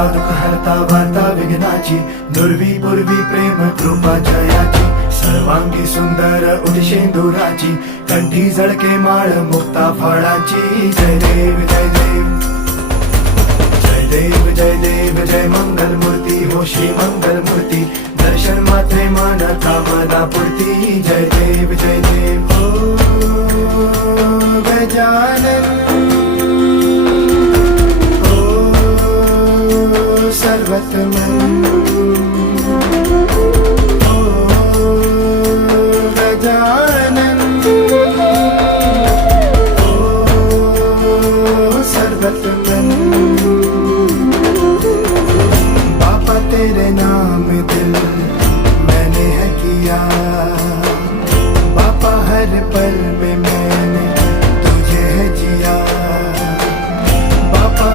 हरता दुःख हरता वार्ता विघ्नाची, दुर्वी पूर्वी प्रेम कृपा जयाची, सर्वांगी सुंदर उदिशेंदुराची, कंठी झळके माळ मुक्ता फळाची. जय देव जय देव जय देव जय देव जय मंगल मूर्ती हो श्री मंगल मूर्ती, दर्शन मात्रे मन कामना पूर्ती. जय देव जय देव हो गजानन हो सर्वतमन हो गजानन हो सर्वतमन. बाबा तेरे नाम दिल मैंने है किया, बाबा हर पल में